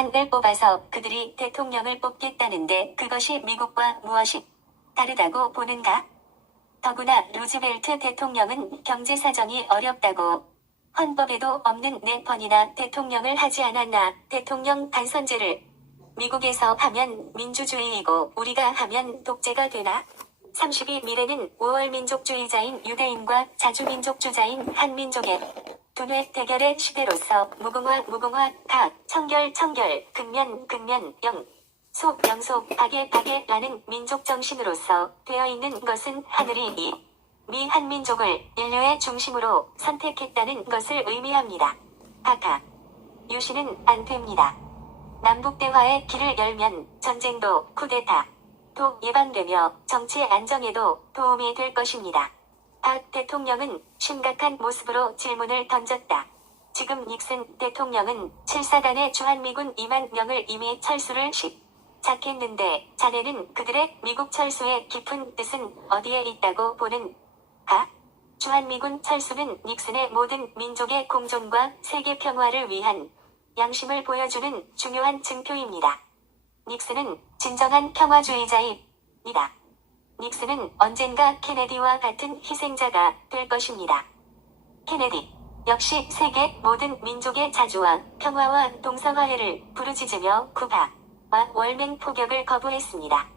반을 뽑아서 그들이 대통령을 뽑겠다는데 그것이 미국과 무엇이 다르다고 보는가? 더구나 루즈벨트 대통령은 경제 사정이 어렵다고 헌법에도 없는 4번이나 대통령을 하지 않았나. 대통령 단선제를 미국에서 하면 민주주의이고 우리가 하면 독재가 되나? 32 미래는 5월 민족주의자인 유대인과 자주민족주자인 한민족의 두뇌 대결의 시대로서 무궁화 각 청결 극면 영속 박애라는 민족 정신으로서 되어 있는 것은 하늘이 미 한민족을 인류의 중심으로 선택했다는 것을 의미합니다. 하하. 유시는 안 됩니다. 남북대화의 길을 열면 전쟁도 쿠데타도 예방되며 정치 안정에도 도움이 될 것입니다. 박 대통령은 심각한 모습으로 질문을 던졌다. 지금 닉슨 대통령은 7사단의 주한미군 2만 명을 이미 철수를 시작했는데 자네는 그들의 미국 철수의 깊은 뜻은 어디에 있다고 보는 가? 주한미군 철수는 닉슨의 모든 민족의 공존과 세계 평화를 위한 양심을 보여주는 중요한 증표입니다. 닉슨은 진정한 평화주의자입니다. 닉슨은 언젠가 케네디와 같은 희생자가 될 것입니다. 케네디 역시 세계 모든 민족의 자주와 평화와 동성화해를 부르짖으며 쿠바와 월맹 포격을 거부했습니다.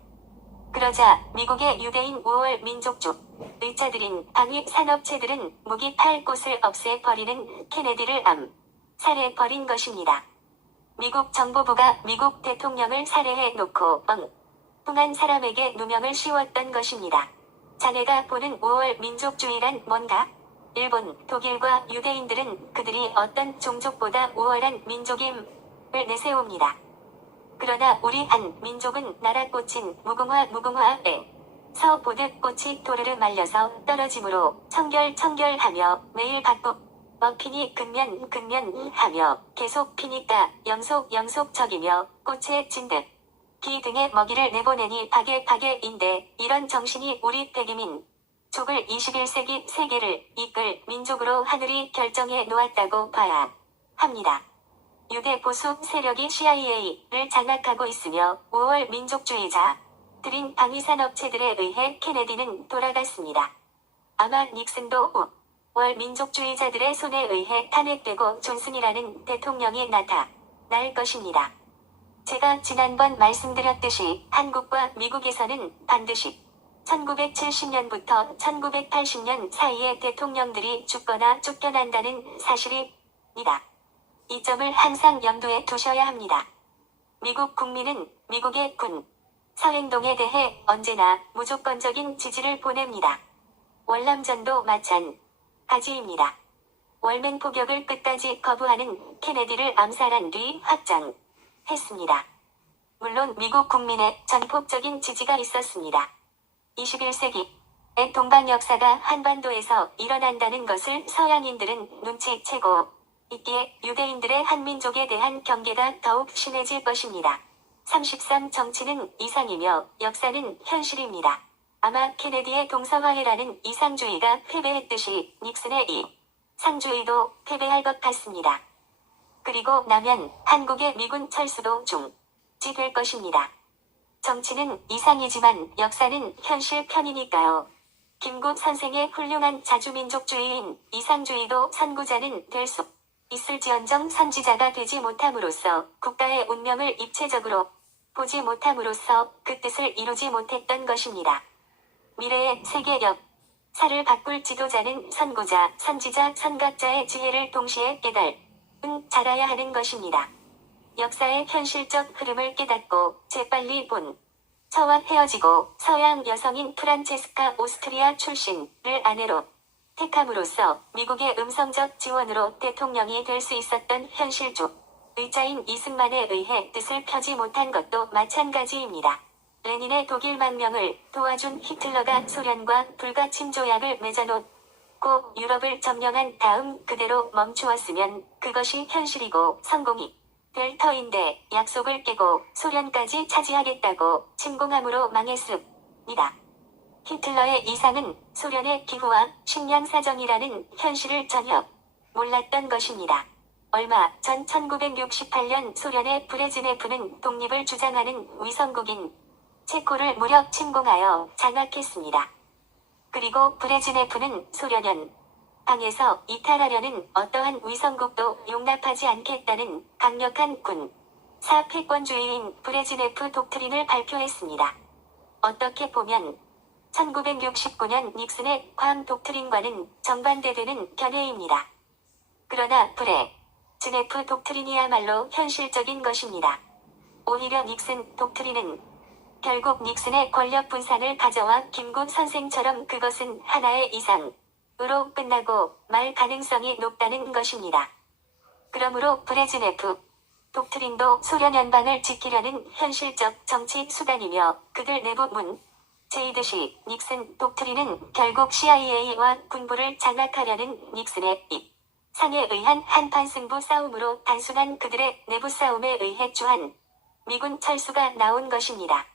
그러자 미국의 유대인 5월 민족주 의자들인 방위 산업체들은 무기 팔 곳을 없애버리는 케네디를 살해버린 것입니다. 미국 정보부가 미국 대통령을 살해해 놓고 엉뚱한 사람에게 누명을 씌웠던 것입니다. 자네가 보는 5월 민족주의란 뭔가? 일본, 독일과 유대인들은 그들이 어떤 종족보다 우월한 민족임을 내세웁니다. 그러나 우리 한 민족은 나라꽃인 무궁화에서 보듯 꽃이 도르르 말려서 떨어짐으로 청결하며 매일 피니 근면하며 계속 피니까 영속적이며 꽃에 진듯 기 등의 먹이를 내보내니 박애인데 이런 정신이 우리 백이민 족을 21세기 세계를 이끌 민족으로 하늘이 결정해 놓았다고 봐야 합니다. 유대 보수 세력이 CIA를 장악하고 있으며 5월 민족주의자들인 방위산업체들에 의해 케네디는 돌아갔습니다. 아마 닉슨도 5월 민족주의자들의 손에 의해 탄핵되고 존슨이라는 대통령이 나타날 것입니다. 제가 지난번 말씀드렸듯이 한국과 미국에서는 반드시 1970년부터 1980년 사이에 대통령들이 죽거나 쫓겨난다는 사실입니다. 이 점을 항상 염두에 두셔야 합니다. 미국 국민은 미국의 군, 서행동에 대해 언제나 무조건적인 지지를 보냅니다. 월남전도 마찬가지입니다. 월맹 포격을 끝까지 거부하는 케네디를 암살한 뒤 확장했습니다. 물론 미국 국민의 전폭적인 지지가 있었습니다. 21세기의 동방 역사가 한반도에서 일어난다는 것을 서양인들은 눈치채고 있기에 유대인들의 한민족에 대한 경계가 더욱 심해질 것입니다. 33 정치는 이상이며 역사는 현실입니다. 아마 케네디의 동성화해라는 이상주의가 패배했듯이 닉슨의 이상주의도 패배할 것 같습니다. 그리고 나면 한국의 미군 철수도 중지될 것입니다. 정치는 이상이지만 역사는 현실 편이니까요. 김구 선생의 훌륭한 자주민족주의인 이상주의도 선구자는 될 수 있을지언정 선지자가 되지 못함으로써 국가의 운명을 입체적으로 보지 못함으로써 그 뜻을 이루지 못했던 것입니다. 미래의 세계 역사를 바꿀 지도자는 선구자, 선지자, 선각자의 지혜를 동시에 깨달은 자라야 하는 것입니다. 역사의 현실적 흐름을 깨닫고 재빨리 본처와 헤어지고 서양 여성인 프란체스카 오스트리아 출신을 아내로 택함으로써 미국의 음성적 지원으로 대통령이 될 수 있었던 현실주 의자인 이승만에 의해 뜻을 펴지 못한 것도 마찬가지입니다. 레닌의 독일 망명을 도와준 히틀러가 소련과 불가침 조약을 맺어놓고 유럽을 점령한 다음 그대로 멈추었으면 그것이 현실이고 성공이 될 터인데 약속을 깨고 소련까지 차지하겠다고 침공함으로 망했습니다. 히틀러의 이상은 소련의 기후와 식량 사정이라는 현실을 전혀 몰랐던 것입니다. 얼마 전 1968년 소련의 브레즈네프는 독립을 주장하는 위성국인 체코를 무력 침공하여 장악했습니다. 그리고 브레즈네프는 소련연 방에서 이탈하려는 어떠한 위성국도 용납하지 않겠다는 강력한 군사 패권주의인 브레즈네프 독트린을 발표했습니다. 어떻게 보면 1969년 닉슨의 괌 독트린과는 정반대되는 견해입니다. 그러나 브레즈네프 독트린이야말로 현실적인 것입니다. 오히려 닉슨 독트린은 결국 닉슨의 권력 분산을 가져와 김구 선생처럼 그것은 하나의 이상으로 끝나고 말 가능성이 높다는 것입니다. 그러므로 브레즈네프 독트린도 소련 연방을 지키려는 현실적 정치 수단이며 그들 내부 문제이듯이 닉슨 독트린은 결국 CIA와 군부를 장악하려는 닉슨의 입상에 의한 한판 승부 싸움으로 단순한 그들의 내부 싸움에 의해 주한 미군 철수가 나온 것입니다.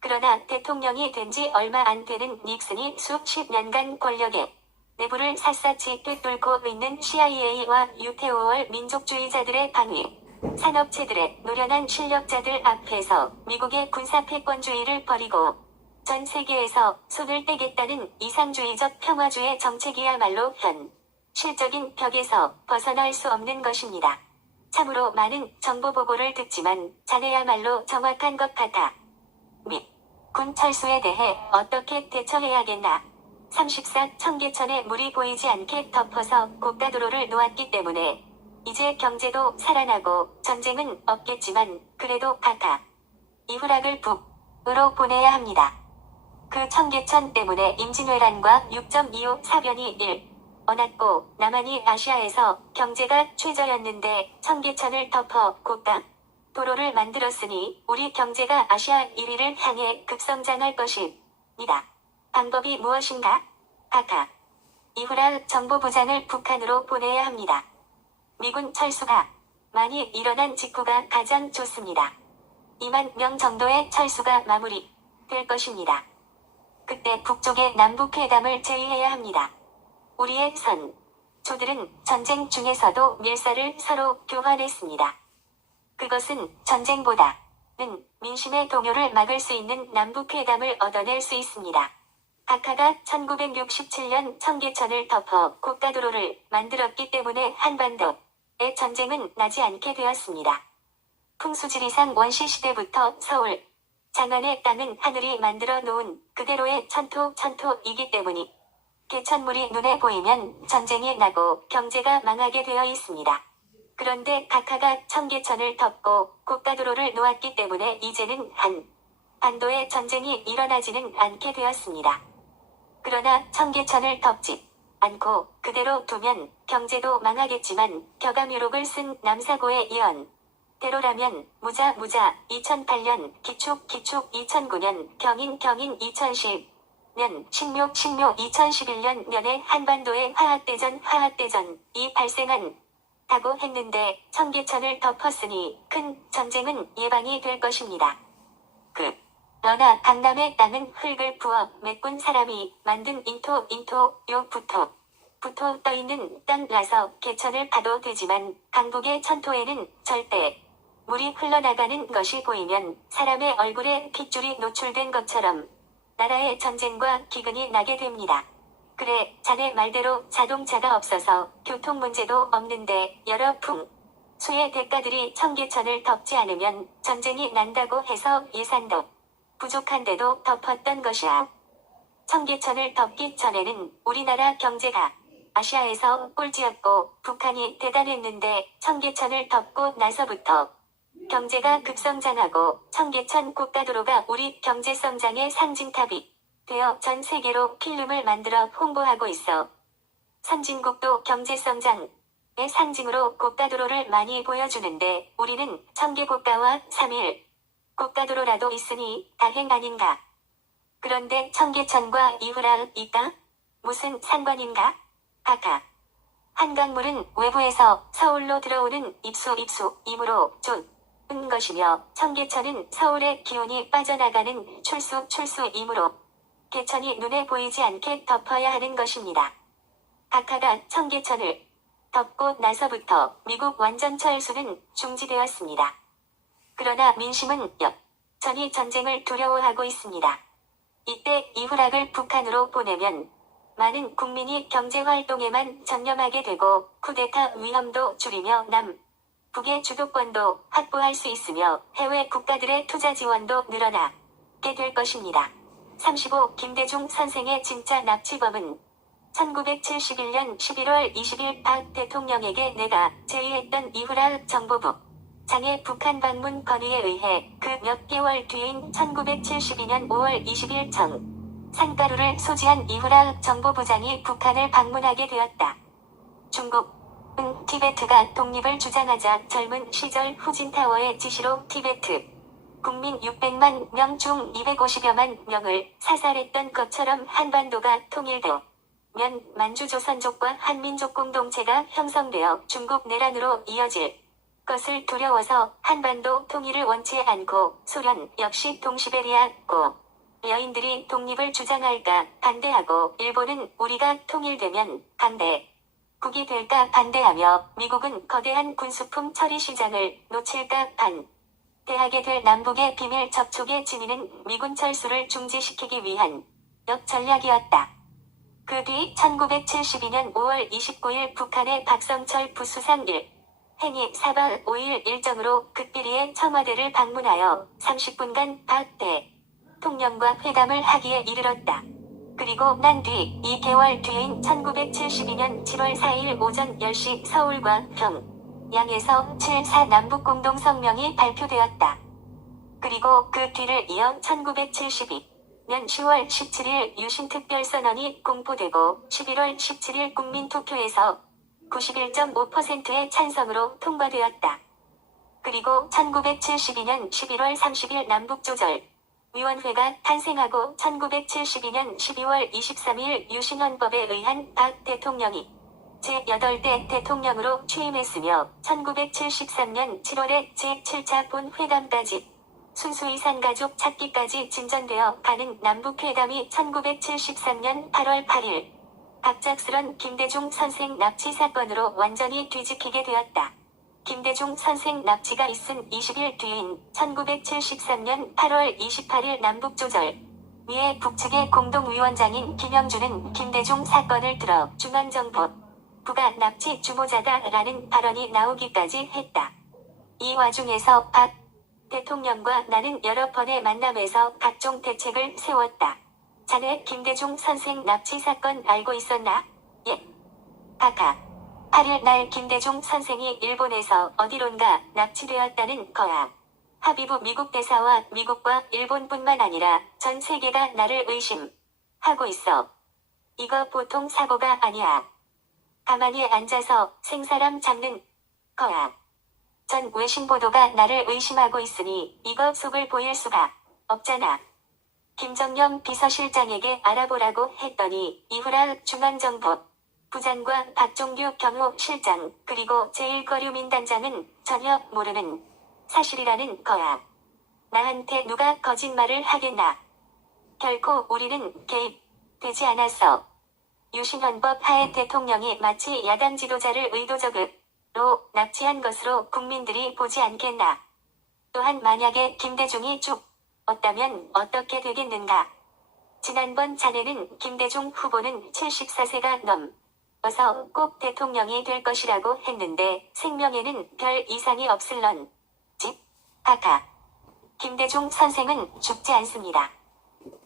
그러나 대통령이 된 지 얼마 안 되는 닉슨이 수십 년간 권력의 내부를 샅샅이 꿰뚫고 있는 CIA와 유태오월 민족주의자들의 방위 산업체들의 노련한 실력자들 앞에서 미국의 군사패권주의를 버리고 전 세계에서 손을 떼겠다는 이상주의적 평화주의 정책이야말로 현실적인 벽에서 벗어날 수 없는 것입니다. 참으로 많은 정보보고를 듣지만 자네야말로 정확한 것 같아. 군 철수에 대해 어떻게 대처해야겠나. 34 청계천에 물이 보이지 않게 덮어서 고가도로를 놓았기 때문에 이제 경제도 살아나고 전쟁은 없겠지만 그래도 각하 이후락을 북으로 보내야 합니다. 그 청계천 때문에 임진왜란과 6.25 사변이 일어났고 남한이 아시아에서 경제가 최저였는데 청계천을 덮어 고가 도로를 만들었으니 우리 경제가 아시아 1위를 향해 급성장할 것입니다. 방법이 무엇인가? 각하 이후락 정보부장을 북한으로 보내야 합니다. 미군 철수가 많이 일어난 직후가 가장 좋습니다. 2만 명 정도의 철수가 마무리될 것입니다. 그때 북쪽의 남북회담을 제의해야 합니다. 우리의 선조들은 전쟁 중에서도 밀사를 서로 교환했습니다. 그것은 전쟁보다는 민심의 동요를 막을 수 있는 남북회담을 얻어낼 수 있습니다. 각하가 1967년 청계천을 덮어 고가도로를 만들었기 때문에 한반도의 전쟁은 나지 않게 되었습니다. 풍수지리상 원시시대부터 서울 장안의 땅은 하늘이 만들어 놓은 그대로의 천토이기 때문이 개천물이 눈에 보이면 전쟁이 나고 경제가 망하게 되어 있습니다. 그런데 각하가 청계천을 덮고 고가도로를 놓았기 때문에 이제는 한반도에 전쟁이 일어나지는 않게 되었습니다. 그러나 청계천을 덮지 않고 그대로 두면 경제도 망하겠지만 격암유록을 쓴 남사고의 예언대로라면 무자 2008년 기축 2009년 경인 2010년 신묘 2011년 년에 한반도에 화학대전이 발생한 다고 했는데 청계천을 덮었으니 큰 전쟁은 예방이 될 것입니다. 그러나 강남의 땅은 흙을 부어 메꾼 사람이 만든 붙어 떠있는 땅라서 개천을 파도 되지만 강북의 천토에는 절대 물이 흘러나가는 것이 보이면 사람의 얼굴에 핏줄이 노출된 것처럼 나라의 전쟁과 기근이 나게 됩니다. 그래, 자네 말대로 자동차가 없어서 교통 문제도 없는데 여러 풍수의 대가들이 청계천을 덮지 않으면 전쟁이 난다고 해서 예산도 부족한데도 덮었던 것이야. 청계천을 덮기 전에는 우리나라 경제가 아시아에서 꼴찌였고 북한이 대단했는데 청계천을 덮고 나서부터 경제가 급성장하고 청계천 고가도로가 우리 경제성장의 상징탑이 되어 전 세계로 필름을 만들어 홍보하고 있어. 선진국도 경제성장의 상징으로 고가도로를 많이 보여주는데 우리는 청계고가와 3일 고가도로라도 있으니 다행 아닌가. 그런데 청계천과 이후락이가 무슨 상관인가? 각하 한강물은 외부에서 서울로 들어오는 입수이므로 좋은 것이며 청계천은 서울의 기온이 빠져나가는 출수이므로 개천이 눈에 보이지 않게 덮어야 하는 것입니다. 각하가 청계천을 덮고 나서부터 미국 완전 철수는 중지되었습니다. 그러나 민심은 여전히 전쟁을 두려워하고 있습니다. 이때 이후락을 북한으로 보내면 많은 국민이 경제활동에만 전념하게 되고 쿠데타 위험도 줄이며 북의 주도권도 확보할 수 있으며 해외 국가들의 투자 지원도 늘어나게 될 것입니다. 35. 김대중 선생의 진짜 납치범은 1971년 11월 20일 박 대통령에게 내가 제의했던 이후락 정보부 장의 북한 방문 건의에 의해 그 몇 개월 뒤인 1972년 5월 20일 산가루를 소지한 이후락 정보부장이 북한을 방문하게 되었다. 중국은 티베트가 독립을 주장하자 젊은 시절 후진타오의 지시로 티베트 국민 600만 명 중 250여만 명을 사살했던 것처럼 한반도가 통일되면 만주조선족과 한민족 공동체가 형성되어 중국 내란으로 이어질 것을 두려워서 한반도 통일을 원치 않고 소련 역시 동시베리아고 여인들이 독립을 주장할까 반대하고 일본은 우리가 통일되면 강대국이 될까 반대하며 미국은 거대한 군수품 처리 시장을 놓칠까 반대하게 될 남북의 비밀 접촉의 진위는 미군 철수를 중지시키기 위한 역전략이었다. 그 뒤 1972년 5월 29일 북한의 박성철 부수상 1행이 4박 5일 일정으로 극비리의 청와대를 방문하여 30분간 박 대통령과 회담을 하기에 이르렀다. 그리고 난 뒤 2개월 뒤인 1972년 7월 4일 오전 10시 서울과 평양에서 7.4 남북공동성명이 발표되었다. 그리고 그 뒤를 이어 1972년 10월 17일 유신특별선언이 공포되고 11월 17일 국민투표에서 91.5%의 찬성으로 통과되었다. 그리고 1972년 11월 30일 남북조절위원회가 탄생하고 1972년 12월 23일 유신헌법에 의한 박 대통령이 제8대 대통령으로 취임했으며 1973년 7월에 제7차 본회담까지 순수히 산가족 찾기까지 진전되어 가는 남북회담이 1973년 8월 8일 갑작스런 김대중 선생 납치 사건으로 완전히 뒤집히게 되었다. 김대중 선생 납치가 있은 20일 뒤인 1973년 8월 28일 남북조절위의 북측의 공동위원장인 김영준은 김대중 사건을 들어 중앙정부가 납치 주모자다라는 발언이 나오기까지 했다. 이 와중에서 박 대통령과 나는 여러 번의 만남에서 각종 대책을 세웠다. 자네 김대중 선생 납치 사건 알고 있었나? 예. 카카. 8일 날 김대중 선생이 일본에서 어디론가 납치되었다는 거야. 하비부 미국 대사와 미국과 일본뿐만 아니라 전 세계가 나를 의심하고 있어. 이거 보통 사고가 아니야. 가만히 앉아서 생사람 잡는 거야. 전 외신 보도가 나를 의심하고 있으니 이거 속을 보일 수가 없잖아. 김정영 비서실장에게 알아보라고 했더니 이후락 중앙정부 부장과 박종규 경호실장 그리고 제1거류민단장은 전혀 모르는 사실이라는 거야. 나한테 누가 거짓말을 하겠나. 결코 우리는 개입되지 않았어. 유신헌법 하에 대통령이 마치 야당 지도자를 의도적으로 납치한 것으로 국민들이 보지 않겠나. 또한 만약에 김대중이 죽었다면 어떻게 되겠는가. 지난번 자네는 김대중 후보는 74세가 넘어서 꼭 대통령이 될 것이라고 했는데 생명에는 별 이상이 없을런. 집, 카카. 김대중 선생은 죽지 않습니다.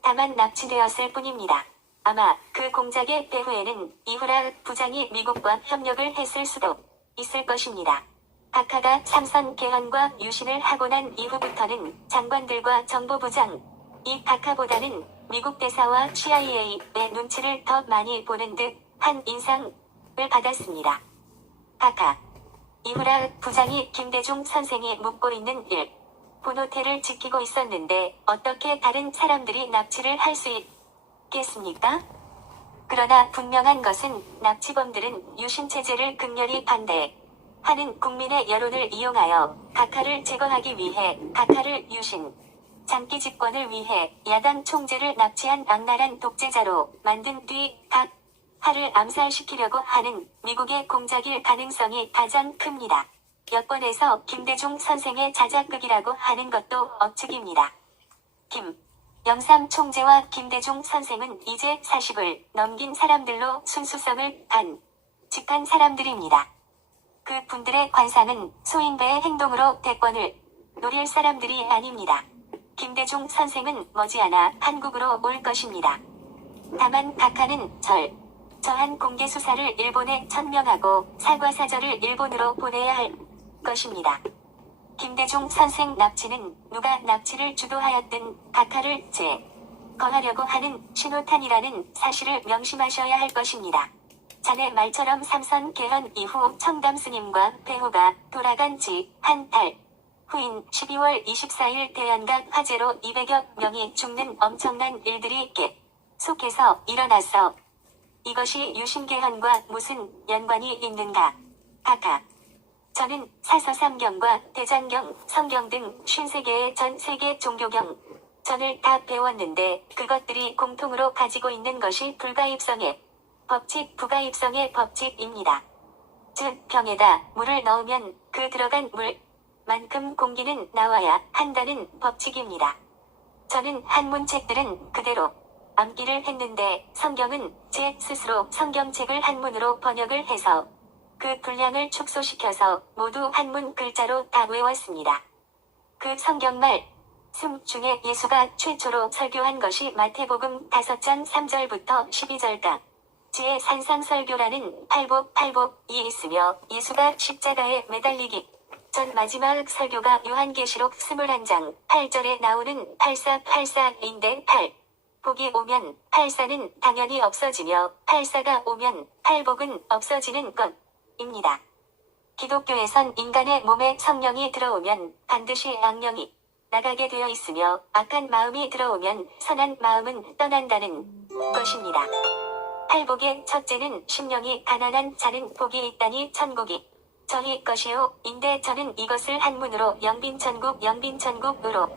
다만 납치되었을 뿐입니다. 아마 그 공작의 배후에는 이후락 부장이 미국과 협력을 했을 수도 있을 것입니다. 카카가 삼선 개헌과 유신을 하고 난 이후부터는 장관들과 정보부장이 카카보다는 미국 대사와 CIA의 눈치를 더 많이 보는 듯한 인상을 받았습니다. 카카. 이후락 부장이 김대중 선생이 묵고 있는 일본 호텔을 지키고 있었는데 어떻게 다른 사람들이 납치를 할 수 있겠습니까? 그러나 분명한 것은 납치범들은 유신체제를 극렬히 반대하는 국민의 여론을 이용하여 카카를 제거하기 위해 카카를 유신 장기 집권을 위해 야당 총재를 납치한 악랄한 독재자로 만든 뒤 각 하를 암살시키려고 하는 미국의 공작일 가능성이 가장 큽니다. 여권에서 김대중 선생의 자작극이라고 하는 것도 억측입니다. 김 영삼 총재와 김대중 선생은 이제 40을 넘긴 사람들로 순수성을 간직한 사람들입니다. 그 분들의 관상은 소인배의 행동으로 대권을 노릴 사람들이 아닙니다. 김대중 선생은 머지않아 한국으로 올 것입니다. 다만 각하는 저한 공개 수사를 일본에 천명하고 사과사절을 일본으로 보내야 할 것입니다. 김대중 선생 납치는 누가 납치를 주도하였든 각하를 제거하려고 하는 신호탄이라는 사실을 명심하셔야 할 것입니다. 자네 말처럼 삼선 개헌 이후 청담 스님과 배호가 돌아간 지 한 달 후인 12월 24일 대연각 화재로 200여 명이 죽는 엄청난 일들이 계속해서 일어났어. 이것이 유신개헌과 무슨 연관이 있는가? 각하. 저는 사서삼경과 대장경, 성경 등 53개의 전 세계 종교경 전을 다 배웠는데 그것들이 공통으로 가지고 있는 것이 불가입성의 법칙, 부가입성의 법칙입니다. 즉 병에다 물을 넣으면 그 들어간 물만큼 공기는 나와야 한다는 법칙입니다. 저는 한문책들은 그대로 암기를 했는데 성경은 제 스스로 성경책을 한문으로 번역을 해서 그 분량을 축소시켜서 모두 한문 글자로 다 외웠습니다. 그 성경말 중에 예수가 최초로 설교한 것이 마태복음 5장 3절부터 12절까지의 산상설교라는 팔복이 있으며 예수가 십자가에 매달리기 전 마지막 설교가 요한계시록 21장 8절에 나오는 8484인데 복이 오면 84는 당연히 없어지며 84가 오면 팔복은 없어지는 것입니다. 기독교에선 인간의 몸에 성령이 들어오면 반드시 악령이 나가게 되어 있으며 악한 마음이 들어오면 선한 마음은 떠난다는 것입니다. 팔복의 첫째는 심령이 가난한 자는 복이 있다니 천국이 저희 것이요 인데 저는 이것을 한문으로 영빈천국으로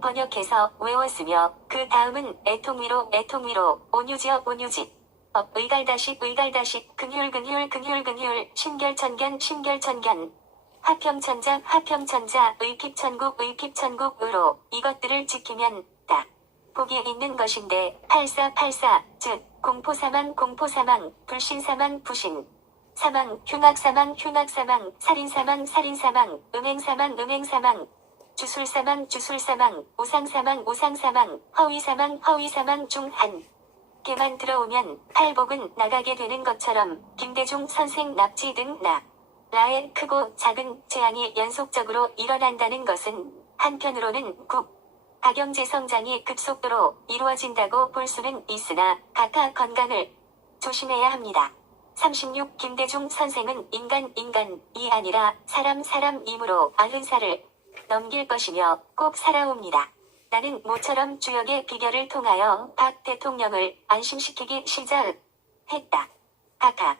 번역해서 외웠으며 그 다음은 애통위로 온유지업 의갈다식 근율 신결천견 화평천자 의핍천국으로 이것들을 지키면 다 복이 있는 것인데 8484 즉 공포사망 불신사망 흉악사망 살인사망 음행사망 주술사망 우상사망 허위사망 중 한 개만 들어오면 팔복은 나가게 되는 것처럼 김대중 선생 납치 등 나라의 크고 작은 재앙이 연속적으로 일어난다는 것은 한편으로는 가경제 성장이 급속도로 이루어진다고 볼 수는 있으나 각하 건강을 조심해야 합니다. 36 김대중 선생은 인간이 아니라 사람이므로 90살을 넘길 것이며 꼭 살아옵니다. 나는 모처럼 주역의 비결을 통하여 박 대통령을 안심시키기 시작했다. 각하.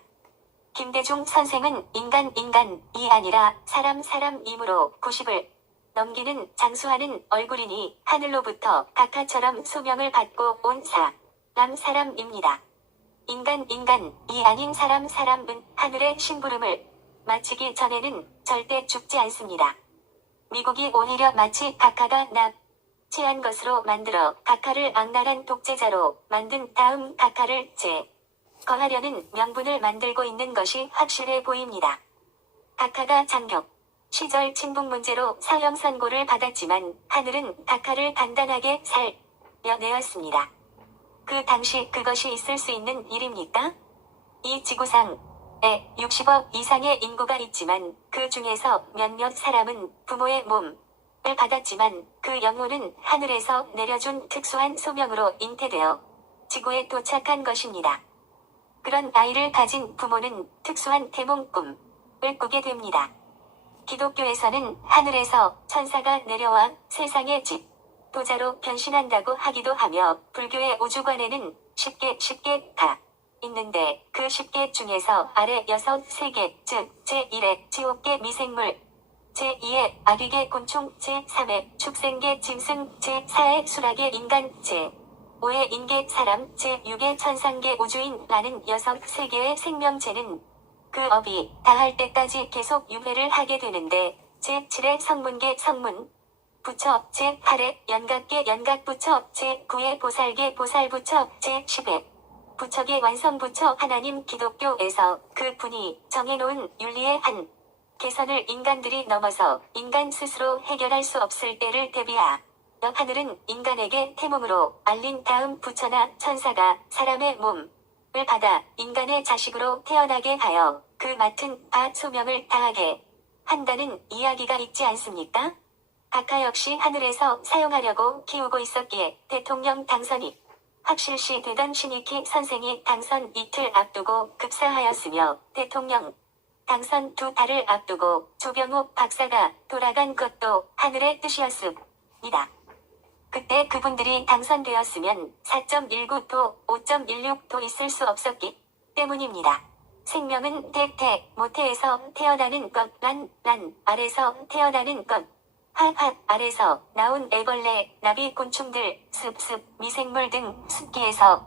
김대중 선생은 인간이 아니라 사람이므로 90을 넘기는 장수하는 얼굴이니 하늘로부터 각하처럼 소명을 받고 온 사람입니다. 인간이 아닌 사람은 하늘의 심부름을 마치기 전에는 절대 죽지 않습니다. 미국이 오히려 마치 각하가 납치한 것으로 만들어 각하를 악랄한 독재자로 만든 다음 각하를 제거하려는 명분을 만들고 있는 것이 확실해 보입니다. 각하가 장격 시절 친북 문제로 사형 선고를 받았지만 하늘은 각하를 단단하게 살려내었습니다. 그 당시 그것이 있을 수 있는 일입니까? 이 지구상에 60억 이상의 인구가 있지만 그 중에서 몇몇 사람은 부모의 몸을 받았지만 그 영혼은 하늘에서 내려준 특수한 소명으로 잉태되어 지구에 도착한 것입니다. 그런 아이를 가진 부모는 특수한 대몽 꿈을 꾸게 됩니다. 기독교에서는 하늘에서 천사가 내려와 세상의 지도자로 변신한다고 하기도 하며 불교의 우주관에는 10개가 있는데 그 10개 중에서 아래 6세계 즉 제1의 지옥계 미생물 제2의 아귀계 곤충 제3의 축생계 짐승 제4의 수락의 인간 제 5의 인계 사람, 제6의 천상계 우주인라는 6세계의 생명체는 그 업이 다할 때까지 계속 유배를 하게 되는데 제7의 성문계 성문, 부처, 제8의 연각계 연각부처, 제9의 보살계 보살부처, 제10의 부처계 완성부처 하나님 기독교에서 그 분이 정해놓은 윤리의 한 개선을 인간들이 넘어서 인간 스스로 해결할 수 없을 때를 대비하여 하늘은 인간에게 태몽으로 알린 다음 부처나 천사가 사람의 몸을 받아 인간의 자식으로 태어나게 하여 그 맡은 바 소명을 다하게 한다는 이야기가 있지 않습니까? 각하 역시 하늘에서 사용하려고 키우고 있었기에 대통령 당선이 확실시 되던 신익희 선생이 당선 이틀 앞두고 급사하였으며 대통령 당선 2달을 앞두고 조병욱 박사가 돌아간 것도 하늘의 뜻이었습니다. 그때 그분들이 당선되었으면 4.19도, 5.16도 있을 수 없었기 때문입니다. 생명은 태, 모태에서 태어나는 것, 란, 알에서 태어나는 것, 핫, 알에서 나온 애벌레, 나비, 곤충들, 습, 미생물 등 습기에서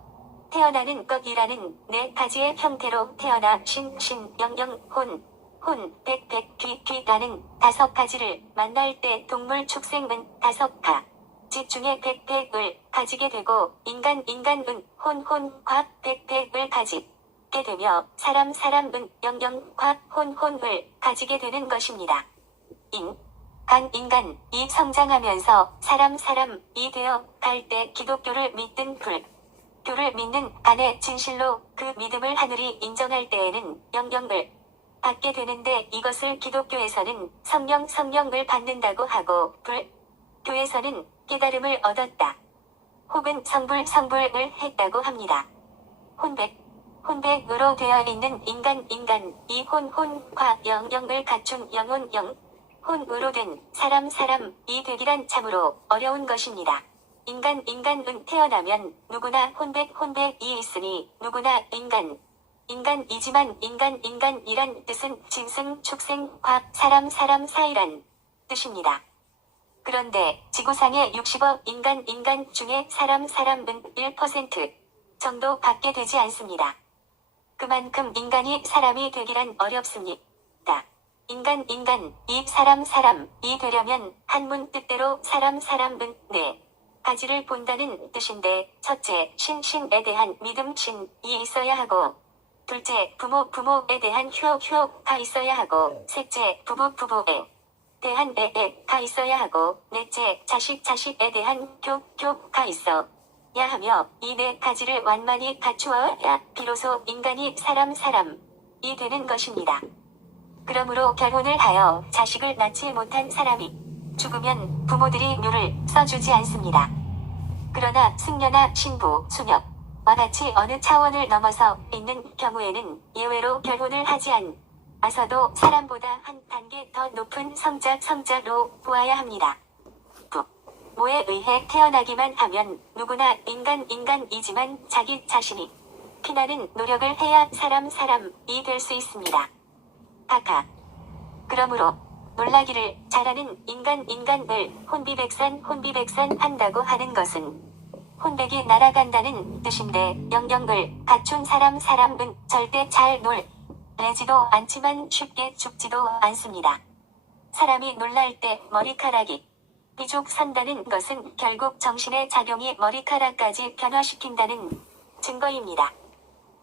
태어나는 것이라는 4가지의 형태로 태어나 신, 영, 혼, 백, 귀라는 5가지를 만날 때 동물 축생은 5가지 중에 백을 가지게 되고 인간은 혼, 과, 백을 가지게 되며 사람은 영, 과, 혼을 가지게 되는 것입니다. 인간이 성장하면서 사람이 되어 갈 때 기독교를 믿든 불교를 믿는 간의 진실로 그 믿음을 하늘이 인정할 때에는 영을 받게 되는데 이것을 기독교에서는 성령을 받는다고 하고 불교에서는 깨달음을 얻었다. 혹은 성불을 했다고 합니다. 혼백으로 되어 있는 인간이 혼과 영을 갖춘 영혼 혼으로 된 사람이 되기란 참으로 어려운 것입니다. 인간은 태어나면 누구나 혼백이 있으니 누구나 인간이지만 인간이란 뜻은 짐승, 축생, 과, 사람 사이란 뜻입니다. 그런데 지구상의 60억 인간 중에 사람은 1% 정도 밖에 되지 않습니다. 그만큼 인간이 사람이 되기란 어렵습니다. 인간이 사람이 되려면 한문 뜻대로 사람은 4가지를 본다는 뜻인데 첫째, 신에 대한 믿음 신이 있어야 하고 둘째, 부모에 대한 효가 있어야 하고 셋째, 부부에 대한 애가 있어야 하고 넷째, 자식에 대한 교가 있어야 하며 이 4가지를 완만히 갖추어야 비로소 인간이 사람이 되는 것입니다. 그러므로 결혼을 하여 자식을 낳지 못한 사람이 죽으면 부모들이 묘를 써주지 않습니다. 그러나 승려나 신부, 수녀와 같이 어느 차원을 넘어서 있는 경우에는 예외로 결혼을 하지 않아서도 사람보다 한 단계 더 높은 성자로 보아야 합니다. 부모에 의해 태어나기만 하면 누구나 인간이지만 자기 자신이 피나는 노력을 해야 사람이 될 수 있습니다. 그러므로 놀라기를 잘하는 인간을 혼비백산 한다고 하는 것은 혼백이 날아간다는 뜻인데 영을 갖춘 사람은 절대 잘 놀래지도 않지만 쉽게 죽지도 않습니다. 사람이 놀랄 때 머리카락이 삐죽 선다는 것은 결국 정신의 작용이 머리카락까지 변화시킨다는 증거입니다.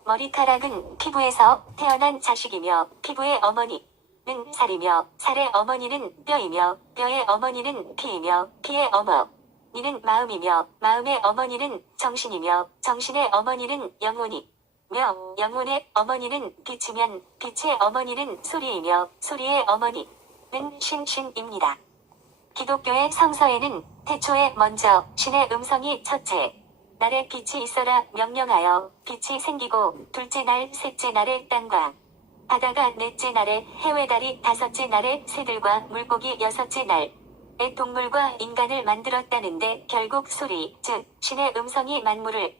머리카락은 피부에서 태어난 자식이며 피부의 어머니는 살이며 살의 어머니는 뼈이며 뼈의 어머니는 피이며 피의 어머니는 마음이며 마음의 어머니는 정신이며 정신의 어머니는 영혼이며 영혼의 어머니는 빛이면 빛의 어머니는 소리이며 소리의 어머니는 신입니다. 기독교의 성서에는 태초에 먼저 신의 음성이 첫째 날에 빛이 있어라 명령하여 빛이 생기고 둘째 날 셋째 날에 땅과 바다가 넷째 날에 해외 달이 다섯째 날에 새들과 물고기 여섯째 날에 동물과 인간을 만들었다는데 결국 소리 즉 신의 음성이 만물을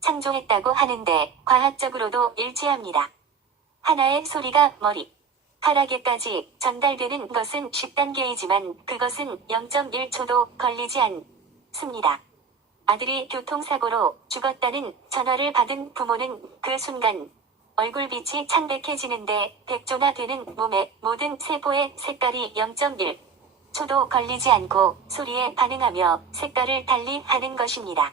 창조했다고 하는데 과학적으로도 일치합니다. 하나의 소리가 머리카락에까지 전달되는 것은 10단계이지만 그것은 0.1초도 걸리지 않습니다. 아들이 교통사고로 죽었다는 전화를 받은 부모는 그 순간 얼굴빛이 창백해지는데 백조나 되는 몸의 모든 세포의 색깔이 0.1 초도 걸리지 않고 소리에 반응하며 색깔을 달리 하는 것입니다.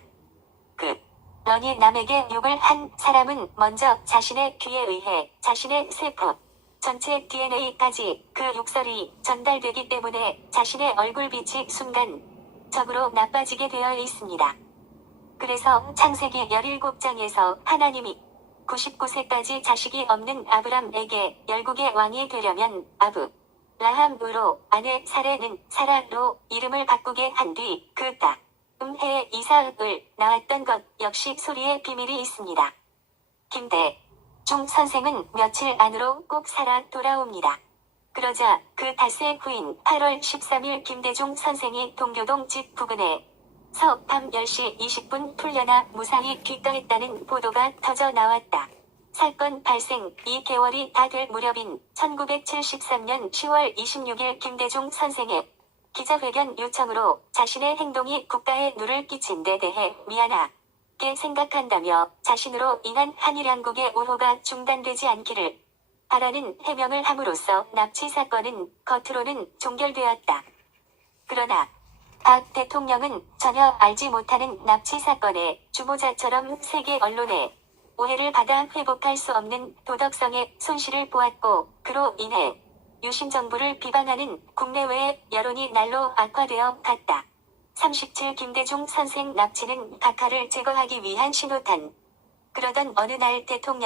그러니 남에게 욕을 한 사람은 먼저 자신의 귀에 의해 자신의 세포 전체 DNA까지 그 욕설이 전달되기 때문에 자신의 얼굴빛이 순간적으로 나빠지게 되어 있습니다. 그래서 창세기 17장에서 하나님이 99세까지 자식이 없는 아브람에게 열국의 왕이 되려면 아브라함으로 아내 사레는 사라로 이름을 바꾸게 한 뒤 그 다음 해에 이삭을 낳았던 것 역시 소리의 비밀이 있습니다. 김대중 선생은 며칠 안으로 꼭 살아 돌아옵니다. 그러자 그 닷새 후인 8월 13일 김대중 선생이 동교동 집 부근에서 밤 10시 20분 풀려나 무사히 귀가했다는 보도가 터져 나왔다. 사건 발생 2개월이 다 될 무렵인 1973년 10월 26일 김대중 선생의 기자회견 요청으로 자신의 행동이 국가에 누를 끼친 데 대해 미안하게 생각한다며 자신으로 인한 한일양국의 우호가 중단되지 않기를 바라는 해명을 함으로써 납치 사건은 겉으로는 종결되었다. 그러나 박 대통령은 전혀 알지 못하는 납치 사건의 주모자처럼 세계 언론의 오해를 받아 회복할 수 없는 도덕성의 손실을 보았고 그로 인해 유신 정부를 비방하는 국내외의 여론이 날로 악화되어 갔다. 37 김대중 선생 납치는 각하를 제거하기 위한 신호탄. 그러던 어느 날 대통령